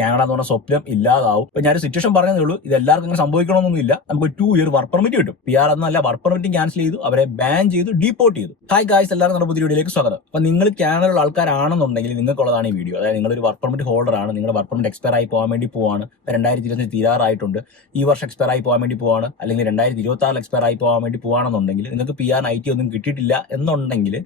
Canada എന്ന് പറഞ്ഞ സ്വപ്നം ഇല്ലാതാവും. ഇപ്പൊ ഞാൻ സിറ്റുവേഷൻ പറഞ്ഞതേ ഉള്ളൂ. ഇത് എല്ലാവർക്കും അങ്ങനെ സംഭവിക്കണമെന്നൊന്നുമില്ല നമുക്ക് ടു ഇയർ വർക്ക് പെർമിറ്റ് കിട്ടും. പി ആർ എന്നല്ല വർക്ക് പെർമിറ്റ് ക്യാൻസൽ ചെയ്തു. അവരെ ബാൻ ചെയ്തു ഡീപ്പോർട്ട് ചെയ്തു. ഹായ് ഗായ്സ് എല്ലാവരും നമ്മുടെ പുതിയ വീഡിയോയിലേക്ക് സ്വാഗതം. അപ്പൊ നിങ്ങൾ കാനഡയിലുള്ള ആൾക്കാരാണെന്നുണ്ടെങ്കിൽ നിങ്ങൾക്കുള്ളതാണ് ഈ വീഡിയോ. അതായത് നിങ്ങളൊരു വർക്ക് പെർമിറ്റ് ഹോൾഡർ ആണ്. നിങ്ങളുടെ വർക്ക് പെർമിറ്റ് എക്സ്പയർ ആയി പോകാൻ വേണ്ടി പോവാണ്. രണ്ടായിരത്തി ഇരുപത്തി തീരാറായിട്ടുണ്ട്. ഈ വർഷം എക്സ്പയർ ആയി പോകാൻ വേണ്ടി പോവാണ്. അല്ലെങ്കിൽ രണ്ടായിരത്തി ഇരുപത്തി ആറിൽ എക്സ്പയർ ആയി പോകാൻ വേണ്ടി പോവാണെന്നുണ്ടെങ്കിൽ നിങ്ങൾക്ക് പി ആർ ഐ ടി ഒന്നും കിട്ടിയിട്ടില്ല എന്നുണ്ടെങ്കിൽ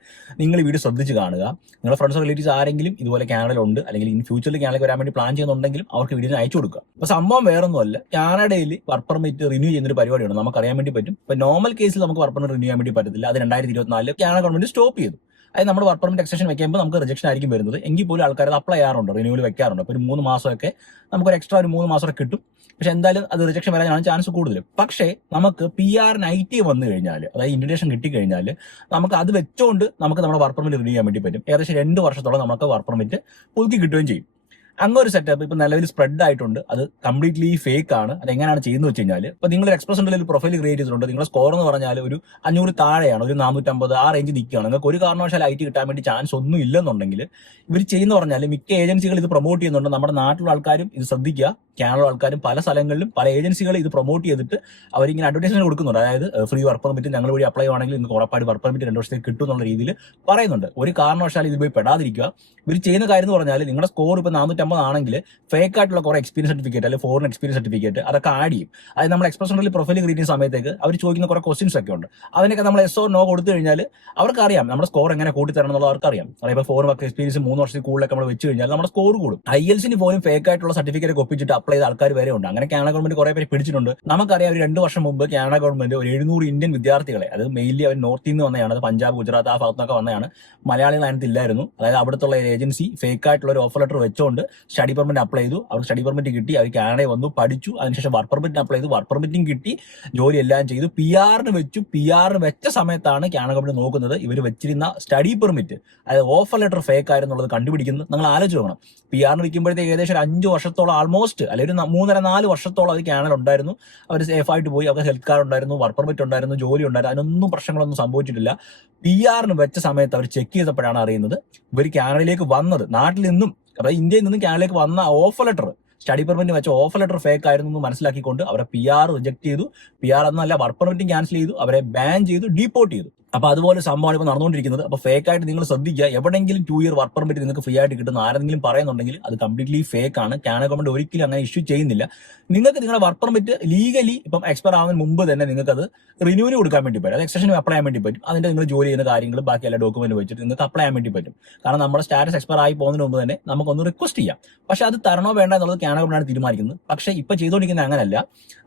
നിങ്ങൾ ഈ വീഡിയോ ശ്രദ്ധിച്ച് കാണുക. നിങ്ങളുടെ ഫ്രണ്ട്സ് റിലേറ്റീവ്സ് ആരെങ്കിലും ഇതുപോലെ കാനഡയിലുണ്ട് അല്ലെങ്കിൽ ഇൻ ഫ്യൂച്ചറിൽ കാനഡയിൽ വരാൻ വേണ്ടി പ്ലാൻ ചെയ്യുന്നുണ്ടെങ്കിലും അവർക്ക് വീഡിയോ അയച്ചു കൊടുക്കുക. അപ്പൊ സംഭവം വേറൊന്നുമല്ല. കാനഡയിൽ വർക്ക് പെർമിറ്റ് റിന്യൂ ചെയ്യുന്ന ഒരു പരിപാടിയാണ് നമുക്ക് അറിയാൻ വേണ്ടി പറ്റും. ഇപ്പൊ നോർമൽ കേസിൽ നമുക്ക് വർക്ക് പെർമിറ്റ് റിന്യൂ ചെയ്യാൻ വേണ്ടി പറ്റത്തില്ല. അത് രണ്ടായിരത്തി ഇരുപത്തിനാലിൽ കാനഡ ഗവൺമെന്റ് സ്റ്റോപ്പ് ചെയ്തു. അതായത് നമ്മുടെ വർക്ക് പെർമിറ്റ് എക്സ്റ്റൻഷൻ വെക്കുമ്പോൾ നമുക്ക് റിജക്ഷൻ ആയിരിക്കും വരുന്നത്. എങ്കിൽ പോലും ആൾക്കാർ അത് അപ്ലൈ ചെയ്യാറുണ്ട്. റിന്യൂവൽ വെക്കാറുണ്ട്. അപ്പോൾ ഒരു മൂന്ന് മാസമൊക്കെ നമുക്ക് ഒരു എക്സ്ട്രാ ഒരു മൂന്ന് മാസം കിട്ടും. പക്ഷെ എന്തായാലും അത് റിജക്ഷൻ വരാനാണ് ചാൻസ് കൂടുതൽ പക്ഷേ നമുക്ക് പി ഐ ടി വന്നു കഴിഞ്ഞാൽ അതായത് ഇൻവിറ്റേഷൻ കിട്ടിക്കഴിഞ്ഞാൽ നമുക്ക് അത് വെച്ചുകൊണ്ട് നമുക്ക് നമ്മുടെ വർക്ക് പെർമിറ്റ് റിന്യൂ ചെയ്യാൻ വേണ്ടി പറ്റും. ഏകദേശം രണ്ട് വർഷത്തോളം നമുക്ക് വർക്ക് പെർമിറ്റ് പുതുക്കി കിട്ടുകയും ചെയ്യും. അങ്ങനെ ഒരു സെറ്റപ്പ് ഇപ്പൊ നിലവിൽ സ്പ്രെഡ് ആയിട്ടുണ്ട്. അത് കംപ്ലീറ്റ്ലി ഫേക്ക് ആണ്. അത് എങ്ങനെയാണ് ചെയ്യുന്നത് വെച്ച് കഴിഞ്ഞാൽ ഇപ്പൊ നിങ്ങൾ എക്സ്പ്രസ് ഉണ്ടെങ്കിൽ ഒരു പ്രൊഫൈൽ ക്രിയേറ്റ് ചെയ്തിട്ടുണ്ട്. നിങ്ങളുടെ സ്കോർ എന്ന് പറഞ്ഞാൽ ഒരു അഞ്ഞൂറ് താഴെയാണ് ഒരു നാനൂറ്റമ്പത് ആ റേഞ്ച് നിൽക്കുകയാണ്. നിങ്ങൾക്ക് ഒരു കാരണവശാൽ ഐ ടി കിട്ടാൻ വേണ്ടി ചാൻസ് ഒന്നും ഇല്ലെന്നുണ്ടെങ്കിൽ ഇവർ ചെയ്യുന്ന പറഞ്ഞാൽ മിക്ക ഏജൻസികൾ ഇത് പ്രൊമോട്ട് ചെയ്യുന്നുണ്ട്. നമ്മുടെ നാട്ടിലുള്ള ആൾക്കാരും ഇത് ശ്രദ്ധിക്കുക. കാനഡ ആൾക്കാരും പല സ്ഥലങ്ങളിലും പല ഏജൻസികൾ ഇത് പ്രൊമോട്ട് ചെയ്തിട്ട് അവരിങ്ങനെ അഡ്വർടൈസ്മെന്റ് കൊടുക്കുന്നുണ്ട്. അതായത് ഫ്രീ വർക്ക് പെർമിറ്റ് ഞങ്ങൾ വഴി അപ്ലൈ ആണെങ്കിൽ നിങ്ങൾക്ക് ഉറപ്പായിട്ട് വർക്ക് പെർമിറ്റ് രണ്ട് വർഷത്തേക്ക് കിട്ടും എന്നുള്ള രീതിയിൽ പറയുന്നുണ്ട്. ഒരു കാരണവശാലും ഇത് പോയി പെടാതിരിക്കുക. ഇവർ ചെയ്യുന്ന കാര്യം എന്ന് പറഞ്ഞാൽ നിങ്ങളുടെ സ്കോർ ഇപ്പോൾ നാനൂറ്റമ്പത് ആണെങ്കിൽ ഫേക്ക് ആയിട്ടുള്ള കുറെ എക്സ്പീരിയൻസ് സർട്ടിഫിക്കറ്റ് അല്ലെങ്കിൽ ഫോറിൻ എക്സ്പീരിയൻസ് സർട്ടിഫിക്കറ്റ് അതൊക്കെ ആഡ് ചെയ്യും. അതായത് നമ്മൾ എക്സ്പ്രസ് ഉണ്ടെങ്കിൽ പ്രൊഫൈൽ ക്രിയേറ്റ് ചെയ്യുന്ന സമയത്തേക്ക് അവർ ചോദിക്കുന്ന കുറെ ക്വസ്റ്റ്യൻസ് ഒക്കെ ഉണ്ട്. അതിനൊക്കെ നമ്മൾ എസ് ഓ നോ കൊടുത്തു കഴിഞ്ഞാൽ അവർക്കറിയാം നമ്മുടെ സ്കോർ എങ്ങനെ കൂട്ടിത്തരണം എന്നുള്ളത് അവർക്കറിയാം. അതായത് ഇപ്പോൾ ഫോറിൻ വർക്ക് എക്സ്പീരിയൻസ് മൂന്ന് വർഷത്തിൽ കൂടുതലൊക്കെ നമ്മൾ വെച്ച് കഴിഞ്ഞാൽ നമ്മുടെ സ്കോർ കൂടും. ഐ എൽസിന് പോലും ഫേക്ക് ആയിട്ടുള്ള സർട്ടിഫിക്കറ്റ് ഒപ്പിച്ചിട്ട് അപ്ലൈ ചെയ്ത ആൾക്കാർ വരെ ഉണ്ട്. അങ്ങനെ കാനഡ ഗവൺമെന്റ് കുറെ പേര് പിടിച്ചിട്ടുണ്ട്. നമുക്കറിയാം ഒരു രണ്ട് വർഷം മുമ്പ് കാനഡ ഗവൺമെന്റ് ഒരു എഴുന്നൂറ് ഇന്ത്യൻ വിദ്യാർത്ഥികളെ അത് മെയിൻലി അവർ നോർത്തിൽ നിന്ന് വന്നതാണ് അത് പഞ്ചാബ് ഗുജറാത്ത് ആ ഭാഗത്തൊക്കെ വന്നതാണ്. മലയാളികൾ അതിനകത്ത് ഇല്ലായിരുന്നു അതായത് അവിടുത്തെ ഏജൻസി ഫേക്ക് ആയിട്ടുള്ള ഒരു ഓഫർ ലെറ്റർ വെച്ചുകൊണ്ട് സ്റ്റഡി പെർമിറ്റ് അപ്ലൈ ചെയ്തു. അവർക്ക് സ്റ്റഡി പെർമിറ്റ് കിട്ടി. അവർ കാനഡയിൽ വന്നു പഠിച്ചു. അതിനുശേഷം വർക്ക് പെർമിറ്റ് അപ്ലൈ ചെയ്തു. വർക്ക് പെർമിറ്റും കിട്ടി. ജോലി എല്ലാം ചെയ്തു പി ആറിന് വെച്ചു. പി ആറിന് വെച്ച സമയത്താണ് കാനഡ ഗവൺമെന്റ് നോക്കുന്നത് ഇവർ വെച്ചിരുന്ന സ്റ്റഡി പെർമിറ്റ് അതായത് ഓഫർ ലെറ്റർ ഫേക്ക് ആയിരുന്നുള്ളത് കണ്ടുപിടിക്കുന്നത് നിങ്ങൾ ആലോചിച്ച് നോക്കണം. പി ആറിന് വെക്കുമ്പോഴത്തേക്ക് ഏകദേശം ഒരു അഞ്ച് വർഷത്തോളം ആൾമോസ്റ്റ് അല്ലെങ്കിൽ ഒരു മൂന്നര നാല് വർഷത്തോളം അവർ കാനഡ ഉണ്ടായിരുന്നു. അവർ സേഫ് ആയിട്ട് പോയി. അവർക്ക് ഹെൽത്ത് കാർഡ് ഉണ്ടായിരുന്നു വർക്ക് പെർമിറ്റ് ഉണ്ടായിരുന്നു ജോലി ഉണ്ടായിരുന്നു. അതിനൊന്നും പ്രശ്നങ്ങളൊന്നും സംഭവിച്ചിട്ടില്ല. പി ആറിന് വെച്ച സമയത്ത് അവർ ചെക്ക് ചെയ്തപ്പോഴാണ് അറിയുന്നത്. ഇവർ കാനഡയിലേക്ക് വന്നത്. നാട്ടിൽ നിന്നും അതായത് ഇന്ത്യയിൽ നിന്ന് കാനഡയിലേക്ക് വന്ന ഓഫർ ലെറ്റർ സ്റ്റഡി പെർമിറ്റ് വെച്ച ഓഫർ ലെറ്റർ ഫേക്ക് ആയിരുന്നു എന്ന് മനസ്സിലാക്കിക്കൊണ്ട് അവരെ പി ആർ റിജക്ട് ചെയ്തു. പി ആർ എന്നല്ല വർക്ക് പെർമിറ്റും ക്യാൻസൽ ചെയ്തു. അവരെ ബാൻ ചെയ്തു ഡീപ്പോർട്ട് ചെയ്തു. അപ്പൊ അതുപോലെ സംഭവമാണ് ഇപ്പൊ നടന്നുകൊണ്ടിരിക്കുന്നത്. അപ്പൊ ഫേക്ക് ആയിട്ട് നിങ്ങൾ ശ്രദ്ധിക്കുക. എവിടെങ്കിലും ടു ഇയർ വർക്ക് പെർമിറ്റ് നിങ്ങൾക്ക് ഫ്രീ ആയിട്ട് കിട്ടുന്ന. ആരെങ്കിലും പറയുന്നുണ്ടെങ്കിൽ അത് കംപ്ലീറ്റ്ലി ഫേക്ക് ആണ്. കാനഡ ഗവൺമെന്റ് ഒരിക്കലും അങ്ങനെ ഇഷ്യൂ ചെയ്യുന്നില്ല. നിങ്ങൾക്ക് നിങ്ങളുടെ വർക്ക് പെർമിറ്റ് ലീഗലി ഇപ്പം എക്സ്പയർ ആവുന്നതിന് മുമ്പ് തന്നെ നിങ്ങൾക്ക് അത് റിന്യൂവിന് കൊടുക്കാൻ വേണ്ടി പറ്റും. അത് എക്സ്റ്റൻഷൻ അപ്ലൈ ചെയ്യാൻ വേണ്ടി പറ്റും. അതിന്റെ നിങ്ങൾ ജോലി ചെയ്യുന്ന കാര്യങ്ങൾ ബാക്കി എല്ലാ ഡോക്യുമെന്റ് വെച്ചിട്ട് നിങ്ങൾക്ക് അപ്ലൈ ചെയ്യാൻ വേണ്ടി പറ്റും. കാരണം നമ്മുടെ സ്റ്റാറ്റസ് എക്സ്പയർ ആയി പോകുന്നതിന് മുമ്പ് തന്നെ നമുക്കൊന്ന് റിക്വസ്റ്റ് ചെയ്യാം. പക്ഷെ അത് തരണോ വേണ്ട എന്നുള്ളത് കാനഡ ഗവൺമെന്റ് തീരുമാനിക്കുന്നത്. പക്ഷെ ഇപ്പൊ ചെയ്തുകൊണ്ടിരിക്കുന്നത് അങ്ങനല്ല.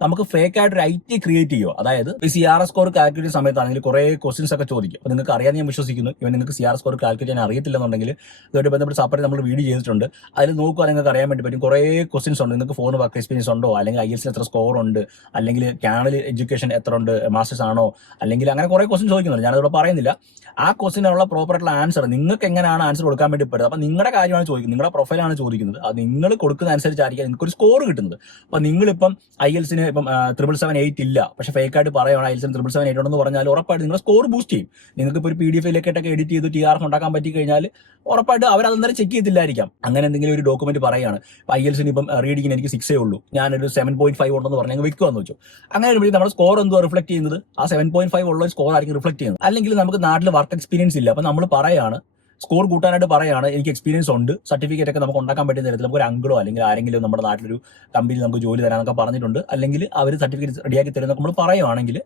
നമുക്ക് ഫേക്ക് ആയിട്ട് ഒരു ഐ ടി ക്രിയേറ്റ് ചെയ്യുക അതായത് C R S score calculate സമയത്താണെങ്കിൽ കുറെ ക്വസ്റ്റ്യൻസ് ഒക്കെ ചോദിക്കും. അപ്പോൾ നിങ്ങൾക്ക് അറിയാൻ ഞാൻ വിശ്വസിക്കുന്നു. ഇവൻ നിങ്ങൾക്ക് സി ആർ സ്കോർ കാൽക്കുലേറ്റ് ചെയ്യാൻ അറിയത്തില്ലെന്നുണ്ടെങ്കിൽ ഇതുമായിട്ട് ബന്ധപ്പെട്ട് സെപ്പറേറ്റ് നമ്മൾ വീഡിയോ ചെയ്തിട്ടുണ്ട്. അതിൽ നോക്കുക നിങ്ങൾക്ക് അറിയാൻ വേണ്ടി പറ്റും. കുറേ ക്വസ്റ്റ്യൻസ് ഉണ്ട്. നിങ്ങൾക്ക് ഫോൺ വർക്ക് എക്സ്പീരിയൻസ് ഉണ്ടോ? അല്ലെങ്കിൽ ഐ എസ് എത്ര സ്കോർ ഉണ്ട്? അല്ലെങ്കിൽ കാനൽ എഡ്യൂക്കേഷൻ എത്ര ഉണ്ട്? മാസ്റ്റേഴ്സ് ആണോ? അല്ലെങ്കിൽ അങ്ങനെ കുറേ ക്വസ്റ്റ്യൻ ചോദിക്കുന്നുണ്ട്. ഞാനതോടെ പറയുന്നില്ല. ആ ക്വസ്റ്റിനുള്ള പ്രോപ്പറായിട്ടുള്ള ആൻസർ നിങ്ങൾക്ക് എങ്ങനെയാണ് ആൻസർ കൊടുക്കാൻ വേണ്ടി പറ്റുന്നത്? അപ്പോൾ നിങ്ങളുടെ കാര്യമാണ് ചോദിക്കുന്നത്. നിങ്ങളുടെ പ്രൊഫൈലാണ് ചോദിക്കുന്നത്. അത് നിങ്ങൾ കൊടുക്കുന്ന അനുസരിച്ചായിരിക്കും നിങ്ങൾക്ക് ഒരു സ്കോർ കിട്ടുന്നത്. അപ്പോൾ നിങ്ങളിപ്പം ഐ എൽസിന് ഇപ്പം ത്രിപിൾ സെവൻ എയ്റ്റ് ഇല്ല. പക്ഷേ ഫേക്കായിട്ട് പറയുകയാണ് ഐ എൽസിന് ത്രിപിൾ സെവൻ എയ്റ്റ് ഉണ്ടെന്ന് പറഞ്ഞാൽ ഉറപ്പായിട്ട് നിങ്ങളുടെ സ്കോർ ബൂസ്റ്റ് ചെയ്യും. നിങ്ങൾക്ക് ഇപ്പോൾ ഒരു പി ഡി എഫിലൊക്കെ എഡിറ്റ് ചെയ്ത് ടി ആർ എഫ് ഉണ്ടാക്കാൻ പറ്റി കഴിഞ്ഞാൽ ഉറപ്പായിട്ട് അവർ അതെന്തായാലും ചെക്ക് ചെയ്തില്ലായിരിക്കാം അങ്ങനെ എന്തെങ്കിലും ഒരു ഡോക്യുമെന്റ് പറയുകയാണ് ഐ എൽസിന് ഇപ്പം റീഡിങ്ങിന് എനിക്ക് സിക്സേ ഉള്ളൂ. ഞാനൊരു സെവൻ പോയിന്റ് ഫൈവ് ഉണ്ടെന്ന് പറഞ്ഞാൽ വെക്കുവാന്ന് വെച്ചു. അങ്ങനെ വരുമ്പോഴേ നമ്മുടെ സ്കോർ എന്തോ റിഫ്ലക്ട് ചെയ്യുന്നത്? ആ സെവൻ പോയിന്റ് ഫൈവ് ഉള്ള സ്കോർ ആയിരിക്കും റിഫ്ലക്ട് ചെയ്യുന്നത്. അല്ലെങ്കിൽ നമുക്ക് നാട്ടിൽ വർക്ക് എക്സ്പീരിയൻസ് ഇല്ല. അപ്പൊ നമ്മൾ പറയാണ് സ്കോർ കൂട്ടാനായിട്ട് പറയാണ് എനിക്ക് എക്സ്പീരിയൻസ് ഉണ്ട്. സർട്ടിഫിക്കറ്റ് ഒക്കെ നമുക്ക് ഉണ്ടാക്കാൻ പറ്റുന്ന തരത്തിൽ നമുക്ക് ഒരു അങ്കിളോ അല്ലെങ്കിൽ ആരെങ്കിലും നമ്മുടെ നാട്ടിലൊരു കമ്പനി നമുക്ക് ജോലി തരാനൊക്കെ പറഞ്ഞിട്ടുണ്ട്. അല്ലെങ്കിൽ അവർ സർട്ടിഫിക്കറ്റ് റെഡിയാക്കി തരുന്നൊക്കെ നമ്മൾ പറയുവാണെങ്കിൽ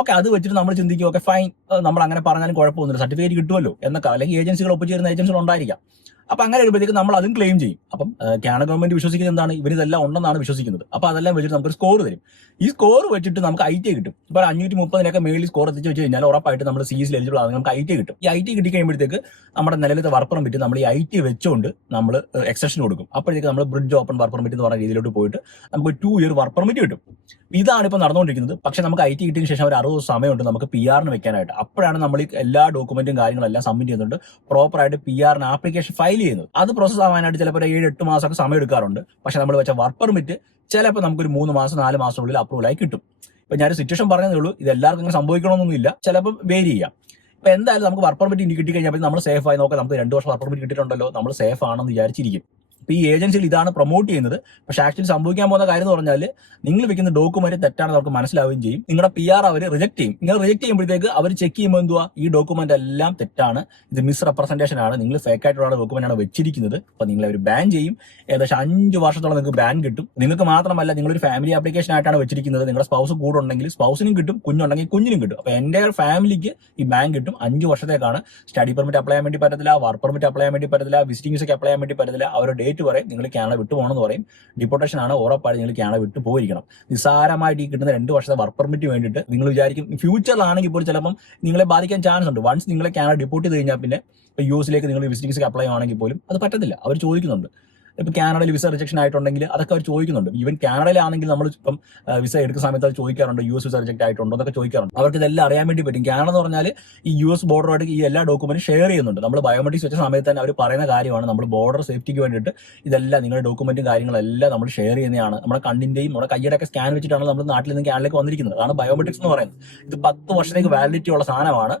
ഓക്കെ അത് വെച്ചിട്ട് നമ്മൾ ചിന്തിക്കും ഓക്കെ ഫൈൻ നമ്മൾ അങ്ങനെ പറഞ്ഞാലും കുഴപ്പമൊന്നുമില്ല. സർട്ടിഫിക്കറ്റ് കിട്ടുമല്ലോ എന്നൊക്കെ. അല്ലെങ്കിൽ ഏജൻസികൾ ഒപ്പിച്ചേരുന്ന ഏജൻസികൾ ഉണ്ടായിരിക്കാം. അപ്പൊ അങ്ങനെ വരുമ്പോഴത്തേക്ക് നമ്മൾ അതും ക്ലെയിം ചെയ്യും. അപ്പം കാനഡ ഗവൺമെന്റ് വിശ്വസിക്കുന്നത് എന്താണ്? ഇവരിതെല്ലാം ഉണ്ടെന്നാണ് വിശ്വസിക്കുന്നത്. അപ്പൊ അതെല്ലാം വെച്ചിട്ട് നമുക്ക് സ്കോർ തരും. ഈ സ്കോർ വെച്ചിട്ട് നമുക്ക് ഐ ടി കിട്ടും. ഇപ്പൊ അഞ്ഞൂറ്റി മുപ്പതിനൊക്കെ മേളിൽ സ്കോർ എത്തിച്ച് വെച്ച് കഴിഞ്ഞാൽ ഉറപ്പായിട്ട് നമ്മൾ സി എലിജിബിൾ ആണെങ്കിൽ നമുക്ക് ഐ ടി കിട്ടും. ഈ ഐ ടി കിട്ടി കഴിയുമ്പോഴത്തേക്ക് നമ്മുടെ നിലവിലത്തെ വർക്ക് പെർമിറ്റ് നമ്മൾ ഈ ഐ ടി വെച്ചുകൊണ്ട് നമ്മൾ എക്സ്റ്റൻഷൻ കൊടുക്കും. അപ്പോഴത്തേക്ക് നമ്മൾ ബ്രിഡ്ജ് ഓപ്പൺ വർക്ക് പെർമിറ്റ് എന്ന് പറഞ്ഞ രീതിയിലോട്ട് പോയിട്ട് നമുക്ക് ടു ഇയർ വർക്ക് പെർമിറ്റ് കിട്ടും. ഇതാണ് ഇപ്പോൾ നടന്നുകൊണ്ടിരിക്കുന്നത്. പക്ഷെ നമുക്ക് ഐ ടി കിട്ടിയതിന് ശേഷം ഒരു അറുപത് സമയമുണ്ട് നമുക്ക് പി ആറിന് വെക്കാനായിട്ട്. അപ്പോഴാണ് നമ്മൾ എല്ലാ ഡോക്യുമെന്റും കാര്യങ്ങളും എല്ലാം സബ്മിറ്റ് ചെയ്യുന്നുണ്ട്. പ്രോപ്പറായിട്ട് പി ആറിന് ആപ്ലിക്കേഷൻ ഫയൽ ചെയ്യുന്നത്. അത് പ്രോസസ് ആവാനായിട്ട് ചിലപ്പോൾ ഏഴ് എട്ട് മാസമൊക്കെ സമയം എടുക്കാറുണ്ട്. പക്ഷെ നമ്മൾ വെച്ച വർക്ക് പെർമിറ്റ് ചിലപ്പോൾ നമുക്കൊരു മൂന്ന് മാസം നാല് മാസത്തിനുള്ളിൽ അപ്രൂവൽ ആയി കിട്ടും. ഇപ്പൊ ഞാൻ സിറ്റുവേഷൻ പറഞ്ഞതേ ഉള്ളൂ. ഇത് എല്ലാവർക്കും അങ്ങനെ സംഭവിക്കണമെന്നൊന്നുമില്ല. ചിലപ്പോൾ വേരി ചെയ്യാം. ഇപ്പൊ എന്തായാലും നമുക്ക് വർക്ക് പെർമിറ്റ് കിട്ടി കഴിഞ്ഞാൽ നമ്മൾ സേഫ് ആയി നോക്കാം. നമുക്ക് രണ്ട് വർഷം വർക്ക് പെർമിറ്റ് കിട്ടിയിട്ടുണ്ടല്ലോ. നമ്മൾ സേഫ് ആണെന്ന് വിചാരിച്ചിരിക്കും. ഈ ഏജൻസികൾ ഇതാണ് പ്രൊമോട്ട് ചെയ്യുന്നത്. പക്ഷെ ആക്ച്വലി സംഭവിക്കാൻ പോകുന്ന കാര്യം എന്ന് പറഞ്ഞാൽ നിങ്ങൾ വെക്കുന്ന ഡോക്യുമെന്റ് തെറ്റാണെന്ന് അവർക്ക് മനസ്സിലാവുകയും ചെയ്യും. നിങ്ങളുടെ പി ആർ അവർ റിജക്ട് ചെയ്യും. നിങ്ങൾ റിജക്ട് ചെയ്യുമ്പോഴത്തേക്ക് അവർ ചെക്ക് ചെയ്യുമ്പോൾ എന്തുവാ? ഈ ഡോക്യുമെന്റ് എല്ലാം തെറ്റാണ്. ഇത് മിസ് റെപ്രസെന്റേഷൻ ആണ്. നിങ്ങൾ ഫേക്ക് ആയിട്ടുള്ള ഡോക്യുമെന്റ് ആണ് വെച്ചിരിക്കുന്നത്. അപ്പൊ നിങ്ങൾ അവർ ബാൻ ചെയ്യും. ഏകദേശം അഞ്ച് വർഷത്തോളം നിങ്ങൾക്ക് ബാൻ കിട്ടും. നിങ്ങൾക്ക് മാത്രമല്ല നിങ്ങളൊരു ഫാമിലി ആപ്ലിക്കേഷൻ ആയിട്ടാണ് വെച്ചിരിക്കുന്നത്. നിങ്ങളുടെ സ്പൗസ് കൂടെ ഉണ്ടെങ്കിൽ സ്പൗസിനും കിട്ടും. കുഞ്ഞുണ്ടെങ്കിൽ കുഞ്ഞിനും കിട്ടും. അപ്പൊ എന്റെ ഫാമിലിക്ക് ഈ ബാൻ കിട്ടും. അഞ്ച് വർഷത്തേക്കാണ്. സ്റ്റഡി പെർമിറ്റ് അപ്ലൈ ചെയ്യാൻ വേണ്ടി പറ്റത്തില്ല. വർക്ക് പെർമിറ്റ് അപ്ലൈ ചെയ്യാൻ വേണ്ടി പറ്റത്തില്ല. വിസിറ്റിംഗ് വിസയ്ക്ക് അപ്ലൈ ചെയ്യാൻ വേണ്ടി പറ്റത്തില്ല. അവരുടെ ഡേറ്റ് പറയും. നിങ്ങൾ കാനഡ വിട്ടു പോകണം എന്ന് പറയും. ഡിപ്പോർട്ടേഷൻ ആണ് ഉറപ്പായിട്ട് നിങ്ങൾ കാനഡ വിട്ടു പോയിരിക്കണം. നിസാരമായിട്ട് ഈ കിട്ടുന്ന രണ്ട് വർഷത്തെ വർക്ക് പെർമിറ്റ് വേണ്ടിയിട്ട് നിങ്ങൾ വിചാരിക്കും ഫ്യൂച്ചറിലാണെങ്കിൽ പോലും ചിലപ്പം നിങ്ങളെ ബാധിക്കാൻ ചാൻസ് ഉണ്ട്. വൺസ് നിങ്ങളെ കാനഡ ഡിപ്പോർട്ട് ചെയ്ത് കഴിഞ്ഞാൽ പിന്നെ യു എസിലേക്ക് നിങ്ങൾ വിസിറ്റിംഗ്സ് അപ്ലൈ ആണെങ്കിൽ പോലും അത് പറ്റത്തില്ല. അവർ ചോദിക്കുന്നുണ്ട്. ഇപ്പൊ കാനഡയിൽ വിസ റിജക്ഷൻ ആയിട്ടുണ്ടെങ്കിൽ അതൊക്കെ അവർ ചോദിക്കുന്നുണ്ട്. ഈവൻ കാനഡയിലാണെങ്കിൽ നമ്മൾ ഇപ്പം വിസ എടുക്കുന്ന സമയത്ത് അവർ ചോദിക്കാറുണ്ട് യു എസ് വിസ റിജക്ട് ആയിട്ടുണ്ടോ എന്നൊക്കെ ചോദിക്കാറുണ്ട്. അവർക്ക് ഇതെല്ലാം അറിയാൻ വേണ്ടി പറ്റും. കാനഡ എന്ന് പറഞ്ഞാൽ ഈ യു എസ് ബോർഡറുമായിട്ട് ഈ എല്ലാ ഡോക്യുമെന്റും ഷെയർ ചെയ്യുന്നുണ്ട്. നമ്മൾ ബയോമെട്രിക്സ് വെച്ച സമയത്ത് തന്നെ അവർ പറയുന്ന കാര്യമാണ്. നമ്മൾ ബോർഡർ സേഫ്റ്റിക്ക് വേണ്ടിയിട്ട് ഇതെല്ലാം നിങ്ങളുടെ ഡോക്യുമെന്റും കാര്യങ്ങളെല്ലാം നമ്മൾ ഷെയർ ചെയ്യുന്നതാണ്. നമ്മുടെ കണ്ണിന്റെയും നമ്മുടെ കയ്യുടെ സ്കാൻ വെച്ചിട്ടാണ് നമ്മൾ നാട്ടിൽ നിന്ന് കാനഡയിലേക്ക് വന്നിരിക്കുന്നത്. അതാണ് ബയോമെട്രിക്സ് എന്ന് പറയുന്നത്. ഇത് പത്ത് വർഷത്തേക്ക് വാലിഡിറ്റി ഉള്ള സാധനമാണ്.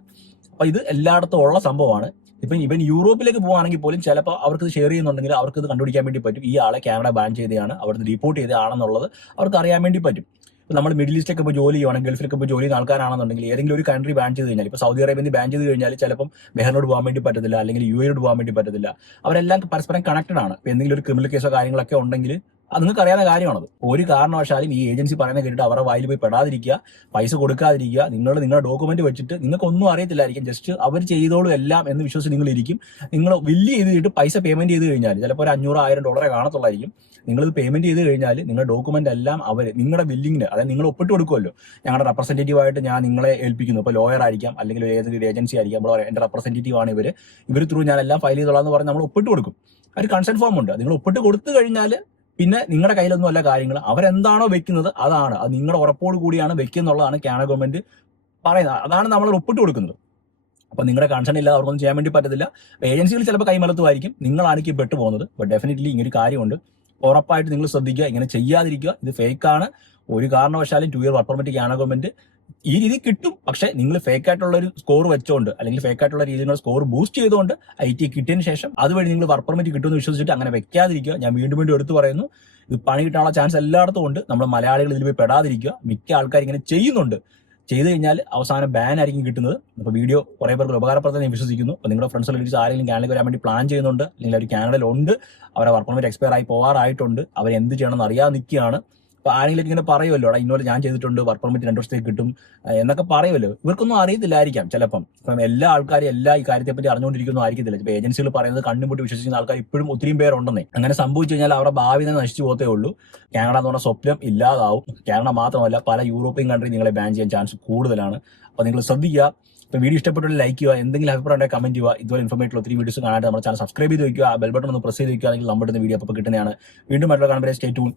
അപ്പൊ ഇത് എല്ലായിടത്തും ഉള്ള സംഭവമാണ്. ഇപ്പം ഇവൻ യൂറോപ്പിലേക്ക് പോകുകയാണെങ്കിൽ പോലും ചിലപ്പോൾ അവർക്ക് ഷെയർ ചെയ്യുന്നുണ്ടെങ്കിൽ അവർക്ക് ഇത് കണ്ടുപിടിക്കാൻ വേണ്ടി പറ്റും. ഈ ആളെ കാനഡ ബാൻ ചെയ്തതാണ്. അവിടുന്ന് റിപ്പോർട്ട് ചെയ്ത ആണെന്നുള്ളത് അവർക്ക് അറിയാൻ വേണ്ടി പറ്റും. ഇപ്പം നമ്മൾ മിഡിൽ ഈസ്റ്റിലൊക്കെ ഇപ്പോൾ ജോലി ചെയ്യുകയാണ് ഗൾഫിലൊക്കെ ഇപ്പോൾ ജോലി ചെയ്യുന്ന ആൾക്കാരാണെന്നുണ്ടെങ്കിൽ ഏതെങ്കിലും ഒരു കൺട്രി ബാൻ ചെയ്ത് കഴിഞ്ഞാൽ ഇപ്പോൾ സൗദി അറേബ്യ ബാൻ ചെയ്ത് കഴിഞ്ഞാൽ ചിലപ്പം ബെഹറിനോട് പോകാൻ വേണ്ടി പറ്റത്തില്ല അല്ലെങ്കിൽ യു എയോട് പോകാൻ വേണ്ടി പറ്റത്തില്ല. അവരെല്ലാം പരസ്പരം കണക്റ്റഡ് ആണ്. എന്തെങ്കിലും ഒരു ക്രിമിനൽ കേസോ കാര്യങ്ങളൊക്കെ ഉണ്ടെങ്കിൽ അത് നിങ്ങൾക്ക് അറിയാവുന്ന കാര്യമാണത്. ഒരു കാരണവശാലും ഈ ഏജൻസി പറയുന്ന കേട്ടിട്ട് അവരുടെ വായിൽ പോയി പെടാതിരിക്കുക പൈസ കൊടുക്കാതിരിക്കുക നിങ്ങൾ നിങ്ങളുടെ ഡോക്യുമെന്റ് വെച്ചിട്ട് നിങ്ങൾക്ക് ഒന്നും അറിയത്തില്ലായിരിക്കും. ജസ്റ്റ് അവർ ചെയ്തോളും എല്ലാം എന്ന് വിശ്വസിച്ച് നിങ്ങൾ ഇരിക്കും നിങ്ങൾ വലിയ ചെയ്ത് പൈസ പേയ്മെന്റ് ചെയ്ത് കഴിഞ്ഞാൽ ചിലപ്പോൾ ഒരു അഞ്ഞൂറ് ആയിരം ഡോളറെ കാണത്തുള്ളായിരിക്കും. നിങ്ങളിത് പേയ്മെന്റ് ചെയ്ത് കഴിഞ്ഞാൽ നിങ്ങളുടെ ഡോക്യുമെന്റ് എല്ലാം അവർ നിങ്ങളുടെ ബില്ലിങ്ങിന് അതായത് നിങ്ങൾ ഒപ്പിട്ട് കൊടുക്കുമല്ലോ ഞങ്ങളുടെ റെപ്രസെന്റേറ്റീവ് ആയിട്ട് ഞാൻ നിങ്ങളെ ഏൽപ്പിക്കുന്നു. ഇപ്പോൾ ലോയർ ആയിരിക്കാം അല്ലെങ്കിൽ ഏതെങ്കിലും ഏജൻസി ആയിരിക്കാം പറയാം എന്റെ റെപ്രസെന്റേറ്റീവ് ആണ് ഇവർ ഇവർ ത്രൂ ഞാൻ എല്ലാം ഫയൽ ചെയ്തോളാം എന്ന് പറഞ്ഞ് നമ്മൾ ഒപ്പിട്ട് കൊടുക്കും. ഒരു കൺസെന്റ് ഫോം ഉണ്ട്. നിങ്ങൾ ഒപ്പിട്ട് കൊടുത്തു കഴിഞ്ഞാൽ പിന്നെ നിങ്ങളുടെ കയ്യിലൊന്നും അല്ല കാര്യങ്ങൾ അവരെന്താണോ വെക്കുന്നത് അതാണ്. അത് നിങ്ങളുടെ ഉറപ്പോട് കൂടിയാണ് വെക്കുന്നുള്ളതാണ് കാനഡ ഗവൺമെന്റ് പറയുന്നത്. അതാണ് നമ്മൾ ഒപ്പിട്ട് കൊടുക്കുന്നത്. അപ്പൊ നിങ്ങളുടെ കൺസേൺ ഇല്ലാതെ അവർക്കൊന്നും ചെയ്യാൻ വേണ്ടി പറ്റത്തില്ല. ഏജൻസികൾ ചിലപ്പോൾ കൈമലത്തുമായിരിക്കും. നിങ്ങളാണ് പെട്ടു പോകുന്നത്. ബട്ട് ഡെഫിനറ്റ്ലി ഇങ്ങനൊരു കാര്യമുണ്ട്. ഉറപ്പായിട്ട് നിങ്ങൾ ശ്രദ്ധിക്കുക ഇങ്ങനെ ചെയ്യാതിരിക്കുക. ഇത് ഫേക്ക് ആണ്. ഒരു കാരണവശാലും two year work permit Canada government ഈ രീതി കിട്ടും. പക്ഷേ നിങ്ങൾ ഫേക്ക് ആയിട്ടുള്ള ഒരു സ്കോർ വെച്ചുകൊണ്ട് അല്ലെങ്കിൽ ഫേക്ക് ആയിട്ടുള്ള രീതിയിൽ സ്കോർ ബൂസ്റ്റ് ചെയ്തുകൊണ്ട് ഐ ടി കിട്ടിയതിന് ശേഷം അതുവഴി നിങ്ങൾ വർക്ക് പെർമിറ്റ് കിട്ടുമെന്ന് വിശ്വസിച്ചിട്ട് അങ്ങനെ വെക്കാതിരിക്കുക. ഞാൻ വീണ്ടും വീണ്ടും എടുത്തു പറയുന്നു. ഇത് പണി കിട്ടാനുള്ള ചാൻസ് എല്ലായിടത്തും ഉണ്ട്. നമ്മൾ മലയാളികൾ ഇതിൽ പോയി പെടാതിരിക്കുക. മിക്ക ആൾക്കാർ ഇങ്ങനെ ചെയ്യുന്നുണ്ട്. ചെയ്തു കഴിഞ്ഞാൽ അവസാനം ബാൻ ആയിരിക്കും കിട്ടുന്നത്. അപ്പോൾ വീഡിയോ കുറേ പേർക്ക് ഉപകാരപ്രദം ഞാൻ വിശ്വസിക്കുന്നു. അപ്പോൾ നിങ്ങളുടെ ഫ്രണ്ട്സ് റിലേറ്റീവ്സ് ആരെങ്കിലും കാനഡയ്ക്ക് വരാൻ വേണ്ടി പ്ലാൻ ചെയ്യുന്നുണ്ട് അല്ലെങ്കിൽ അവർ കാനഡയിലുണ്ട് അവരെ വർക്ക് പെർമിറ്റ് എക്സ്പയർ ആയി പോകാറായിട്ടുണ്ട് അവർ എന്ത് ചെയ്യണമെന്ന് അറിയാതെ നിൽക്കുകയാണ്. അപ്പൊ ആരെങ്കിലും ഇങ്ങനെ പറയുമല്ലോ എടാ ഇന്നോട് ഞാൻ ചെയ്തിട്ടുണ്ട് വർക്ക് പെർമിറ്റ് രണ്ടു വർഷത്തേക്ക് കിട്ടും എന്നൊക്കെ പറയുമല്ലോ. ഇവർക്കൊന്നും അറിയത്തില്ലായിരിക്കാം ചിലപ്പം. ഇപ്പം എല്ലാ ആൾക്കാരും എല്ലാ ഈ കാര്യത്തെപ്പറ്റി അറിഞ്ഞുകൊണ്ടിരിക്കുന്നു ആയിരിക്കത്തില്ല. ഇപ്പൊ ഏജൻസികൾ പറയുന്നത് കണ്ണുമുട്ടി വിശ്വസിക്കുന്ന ആൾക്കാർ ഇപ്പോഴും ഒത്തിരിയും പേരുണ്ടെന്നേ. അങ്ങനെ സംഭവിച്ചു കഴിഞ്ഞാൽ അവരുടെ ഭാവി തന്നെ നശിച്ചു പോകത്തേ ഉള്ളൂ. കാനഡ എന്ന് പറഞ്ഞ സ്വപ്നം ഇല്ലാതാവും. കാനഡ മാത്രമല്ല പല യൂറോപ്യൻ കൺട്രി നിങ്ങളെ ബാൻ ചെയ്യാൻ ചാൻസ് കൂടുതലാണ്. അപ്പൊ നിങ്ങൾ ശ്രദ്ധിക്കുക. ഇപ്പൊ വീഡിയോ ഇഷ്ടപ്പെട്ടുള്ള ലൈക്ക് ചെയ്യുക. എന്തെങ്കിലും അഭിപ്രായം ഉണ്ടെങ്കിൽ കമന്റ് ചെയ്യുക. ഇതുപോലെ ഇൻഫോർമേറ്റീവ് ഒത്തിരി വീഡിയോസ് കാണാനായിട്ട് നമ്മുടെ ചാനൽ സബ്സ്ക്രൈബ് ചെയ്ത് വയ്ക്കുക ബെൽ ബട്ടൺ ഒന്ന് പ്രസ് ചെയ്ത് വയ്ക്കുക അല്ലെങ്കിൽ നമ്മുടെ വീഡിയോ അപ്പോൾ കിട്ടുന്നതാണ്. വീണ്ടും മറ്റുള്ള കാണുമ്പോൾ സ്റ്റേ ട്യൂൺ